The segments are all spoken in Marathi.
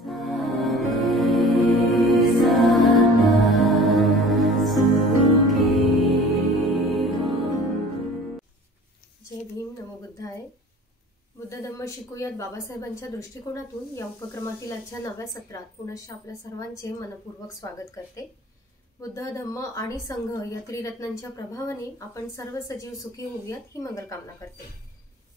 जय भीम, नमो बुद्धाय. बुद्ध धम्म शिकूयात बाबासाहेबांच्या दृष्टिकोनातून या उपक्रमातील आजच्या नव्या सत्रात पुनश्च आपल्या सर्वांचे मनपूर्वक स्वागत करते. बुद्ध धम्म आणि संघ या त्रिरत्नांच्या प्रभावाने आपण सर्व सजीव सुखी होऊयात ही मंगल कामना करते.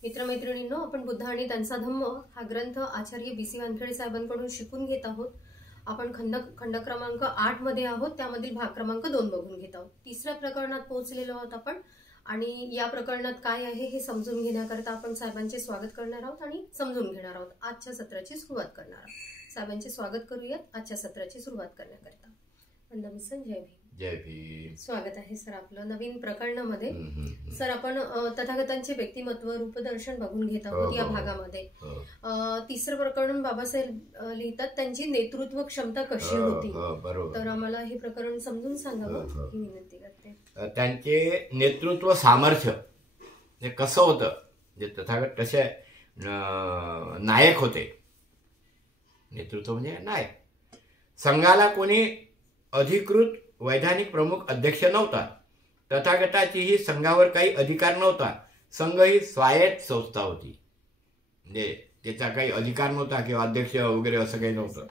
मित्रमैत्रिणींनो, आपण बुद्ध आणि त्यांचा धम्म हा ग्रंथ आचार्य BC वानखेडे साहेबांकडून शिकून घेत आहोत. आपण खंड क्रमांक 8 मध्ये आहोत. त्यामधील भाग क्रमांक 2 बघून घेत आहोत. तिसऱ्या प्रकरणात पोहोचलेलो आहोत आपण आणि या प्रकरणात काय आहे हे समजून घेण्याकरता आपण साहेबांचे स्वागत करणार आहोत आणि समजून घेणार आहोत. आजच्या सत्राची सुरुवात करणार आहोत. साहेबांचे स्वागत करूयात आजच्या सत्राची सुरुवात करण्याकरता. वंदन सर, जय भीम. जय भीम. स्वागत आहे सर आपलं नवीन प्रकरणामध्ये. सर, आपण तथागतांचे व्यक्तिमत्व रूपदर्शन बघून घेत आहोत या भागामध्ये. तिसरं प्रकरण बाबासाहेब लिहितात त्यांची नेतृत्व क्षमता कशी होती. तर आम्हाला हे प्रकरण समजून सांगावं ही विनंती करते. त्यांचे नेतृत्व सामर्थ्य हे कसं होतं, जे तथागत कसे नायक होते. नेतृत्व म्हणजे नायक. संघाला कोणी अधिकृत वैधानिक प्रमुख अध्यक्ष नव्हता. तथागताचीही संघावर काही अधिकार नव्हता. संघ ही स्वायत्त संस्था होती, म्हणजे त्याचा काही अधिकार नव्हता किंवा अध्यक्ष वगैरे असं काही नव्हतं.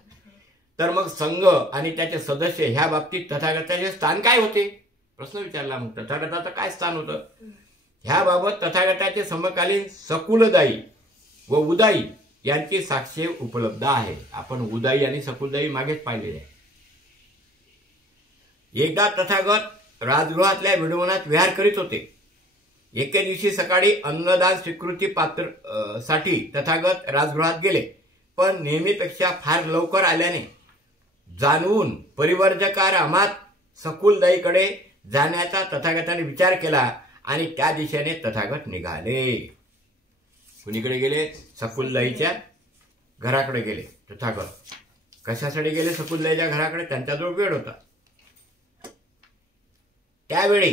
तर मग संघ आणि त्याचे सदस्य ह्या बाबतीत तथागताचे स्थान काय होते, प्रश्न विचारला. मग तथागताचं काय स्थान होतं ह्याबाबत तथागताचे समकालीन सकुलदायी व उदाई यांची साक्ष्ये उपलब्ध आहे. आपण उदाई आणि सकुलदायी मागेच पाहिलेले आहे. एकदा तथागत राजगृहातल्या विडवनात विहार करीत होते. एके दिवशी सकाळी अन्नदान स्वीकृती पात्र साठी तथागत राजगृहात गेले, पण नेहमीपेक्षा फार लवकर आल्याने जाणवून परिवर्जकारामात सकुलदाईकडे जाण्याचा तथागताने विचार केला आणि त्या दिशेने तथागत निघाले. कुणीकडे गेले? सकुलदाईच्या घराकडे गेले तथागत. कशासाठी गेले सकुलदाईच्या घराकडे? त्यांच्याजवळ वेळ होता. त्यावेळी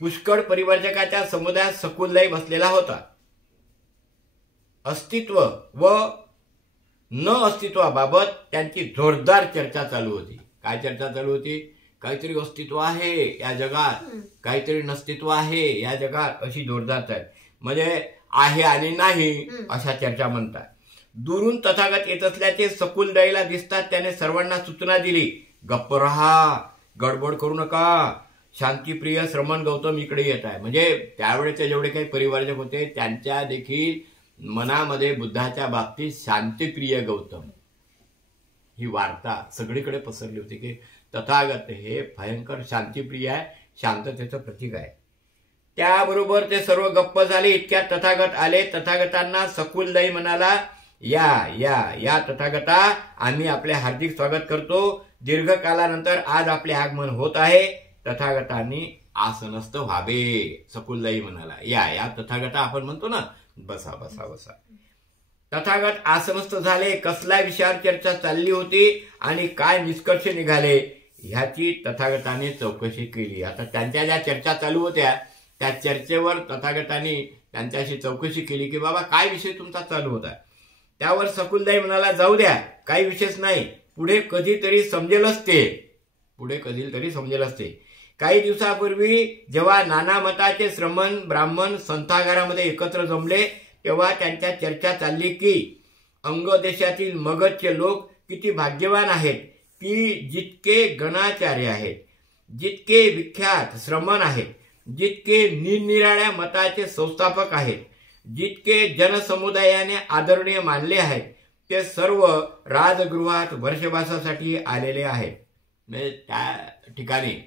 पुष्कळ परिवर्जकाच्या समुदायात सकुलदाई बसलेला होता. अस्तित्व व न अस्तित्वाबाबत त्यांची जोरदार चर्चा चालू होती. काय चर्चा चालू होती? काहीतरी अस्तित्व आहे या जगात, काहीतरी नस्तित्व आहे या जगात, अशी जोरदार आहे. म्हणजे आहे आणि नाही अशा चर्चा म्हणतात. दुरून तथागत येत असल्याचे सकुलदाईला दिसतात त्याने सर्वांना सूचना दिली. गप्प रहा, गडबड करू नका, शांतीप्रिय श्रमण गौतम इकडे येत आहे. म्हणजे त्यावेळेचे जेवढे काही परिवारजक होते त्यांच्या देखील मनामध्ये बुद्धाच्या बाबतीत शांतीप्रिय गौतम ही वार्ता सगळीकडे पसरली होती की तथागत हे भयंकर शांतीप्रिय आहे, शांततेचं प्रतीक आहे. त्याबरोबर ते सर्व गप्प झाले. इतक्यात तथागत आले. तथागतांना सकुलदाई म्हणाला, या या या तथागता, आम्ही आपले हार्दिक स्वागत करतो. दीर्घकालानंतर आज आपले आगमन होत आहे. तथागतांनी आसनस्थ व्हावे. सकुलदाई म्हणाला, या या तथागता, आपण म्हणतो ना, बसा बसा बसा. तथागत आसनस्थ झाले. कसल्या विषयावर चर्चा चालली होती आणि काय निष्कर्ष निघाले ह्याची तथागताने चौकशी केली. आता त्यांच्या ज्या चर्चा चालू होत्या त्या चर्चेवर तथागतांनी त्यांच्याशी चौकशी केली की बाबा काय विषय तुमचा चालू होता. त्यावर सकुलदाई म्हणाला, जाऊ द्या, काही विशेष नाही, पुढे कधीतरी समजेलच ते, पुढे कधीतरी समजेल असते. काही दिवसापूर्वी जेव्हा नाना मताचे श्रमण ब्राह्मण संथागारामध्ये एकत्र जमले तेव्हा त्यांच्या चर्चा चालली की अंग देशातील मगधचे लोक किती भाग्यवान आहेत की जितके गणाचार्य आहेत, जितके विख्यात श्रमण आहेत, जितके निरनिराळ्या मताचे संस्थापक आहेत, जितके जनसमुदायाने आदरणीय मानले आहेत, ते सर्व राजगृहात वर्षवासासाठी आलेले आहेत. त्या ठिकाणी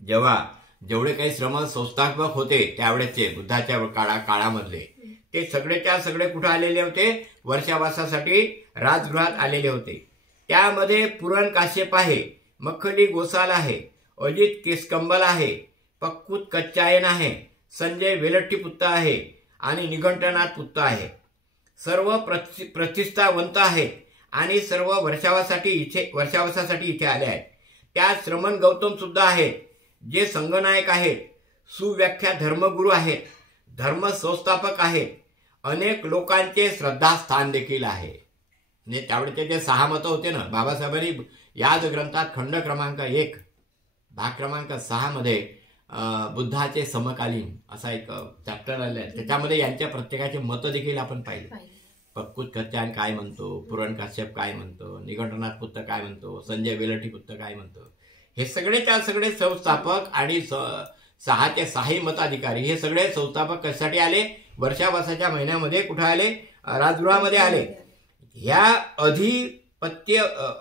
जेवढे काही श्रमण संस्थापक होते त्यावेळेचे बुद्धाच्या काळामधले ते सगळेच्या सगळे कुठे आलेले होते? वर्षावासासाठी राजगृहात आलेले होते. त्यामध्ये पुरण काश्यप आहे, मखली गोसाल आहे, अजित केसकंबल आहे, पक्कूत कच्चायन आहे, संजय वेलट्टीपुत्त आहे आणि निघंटनाथ पुत्त आहे. सर्व प्रतिष्ठावंत आहेत आणि सर्व वर्षावासासाठी इथे आले आहेत. त्यात श्रमण गौतम सुद्धा आहेत, जे संघनायक आहेत, सुव्याख्या धर्मगुरू आहेत, धर्म संस्थापक आहेत, अनेक लोकांचे श्रद्धास्थान देखील आहे. म्हणजे त्यावेळेचे जे 6 मतं होते ना, बाबासाहेबांनी याच ग्रंथात खंड क्रमांक 1 भाग क्रमांक 6 मध्ये बुद्धाचे समकालीन असा एक चॅप्टर आलेला आहे. त्याच्यामध्ये यांच्या प्रत्येकाचे मतं देखील आपण पाहिले. पक्कुत कत्यान काय म्हणतो, पुरण काश्यप काय म्हणतो, निगंठनाथ पुत्र काय म्हणतो, संजय बेलटी पुत्र काय म्हणतो, हे सगळेच्या सगळे संस्थापक आणि 6चे 6 मताधिकारी हे सगळे संस्थापक कशासाठी आले? वर्षावासाच्या महिन्यामध्ये कुठे आले? राजगृहामध्ये आले. ह्या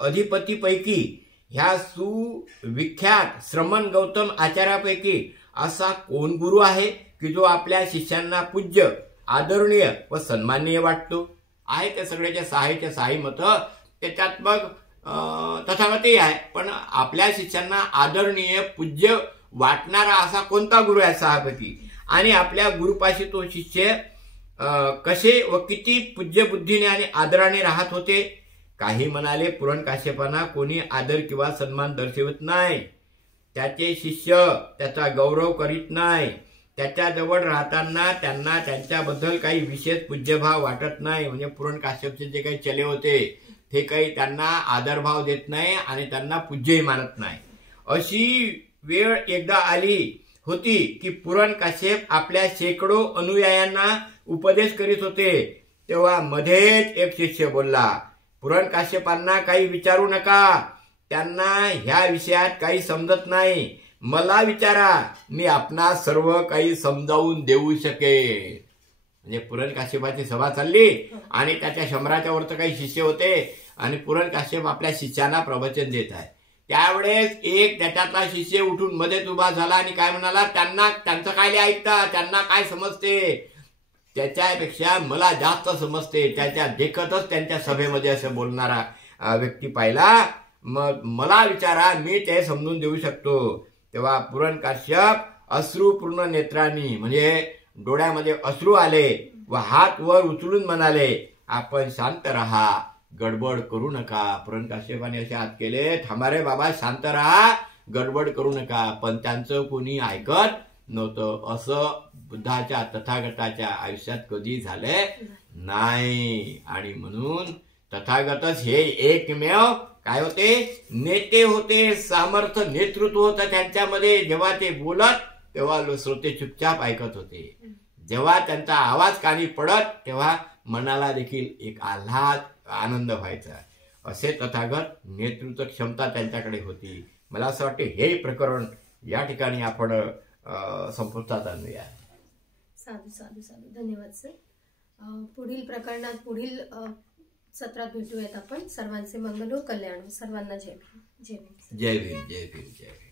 अधिपतीपैकी ह्या सुविख्यात श्रमण गौतम आचार्यापैकी असा कोण गुरु आहे की जो आपल्या शिष्यांना पूज्य, आदरणीय व सन्माननीय वाटतो? आहे ते सगळ्याचे 6चे 6 मतं. त्याच्यात मग तथागतही आहे, पण आपल्या शिष्यांना आदरणीय, पूज्य वाटणारा असा कोणता गुरु आहे 6पैकी? आणि आपल्या गुरुपाशी तो शिष्य कसे व किती पूज्य बुद्धीने आणि आदराने राहत होते? काही म्हणाले, पुरण काश्यपांना कोणी आदर किंवा सन्मान दर्शवत नाही, त्याचे शिष्य त्याचा गौरव करीत नाही, त्याच्याजवळ राहताना त्यांना त्यांच्याबद्दल काही विशेष पूज्यभाव वाटत नाही. म्हणजे पुरण काश्यपचे जे काही चले होते ते काही त्यांना आदरभाव देत नाही आणि त्यांना पूज्यही मानत नाही. अशी वेळ एकदा आली होती की पुरण काश्यप आपल्या शेकडो अनुयायांना उपदेश करीत होते. तेव्हा मध्येच एक शिष्य बोलला, पुरण काश्यपांना काही विचारू नका, त्यांना ह्या विषयात काही समजत नाही, मला विचारा, मी आपणा सर्व काही समजावून देऊ शकेन. म्हणजे पुरण काश्यपाची सभा चालली आणि त्याच्या 100च्या वरच काही शिष्य होते आणि पुरण काश्यप आपल्या शिष्यांना प्रवचन देत आहे. त्यावेळेस एक त्याच्यातला शिष्य उठून मध्येच उभा झाला आणि काय म्हणाला, त्यांचं काय ऐकता, त्यांना काय समजते, त्याच्यापेक्षा मला जास्त समजते. त्याच्या देखतच त्यांच्या सभेमध्ये असं बोलणारा व्यक्ती पाहिला. मग मला विचारा, मी ते समजून देऊ शकतो. तेव्हा पुरण काश्यप अश्रुपूर्ण नेत्रांनी, म्हणजे डोळ्यामध्ये अश्रू आले व हात वर उचलून म्हणाले, आपण शांत राहा, गडबड करू नका. पुरण काश्यपाने असे हात केले, थांबा रे बाबा, शांत राहा, गडबड करू नका. पण त्यांचं कोणी ऐकत नव्हतं. असं बुद्धाच्या, तथागताच्या आयुष्यात कधी झाले नाही. आणि म्हणून तथागतच हे एकमेव काय होते? नेते होते. सामर्थ्य, नेतृत्व होतं त्यांच्यामध्ये. जेव्हा ते बोलत तेव्हा श्रोते चुपचाप ऐकत होते. जेव्हा त्यांचा आवाज कानी पडत तेव्हा मनाला देखील एक आल्हाद, आनंद व्हायचा. असे तथागत नेतृत्व क्षमता त्यांच्याकडे होती. मला असं वाटते हे प्रकरण या ठिकाणी आपण संपुष्टात आणूया. साधू साधू साधू. धन्यवाद सर. पुढील प्रकरणात, पुढील सत्रात भेटूयात आपण. सर्वांचे मंगल हो, कल्याण हो. सर्वांना जय भीम. जय भीम. जय भीम. जय भीम. जय भीम.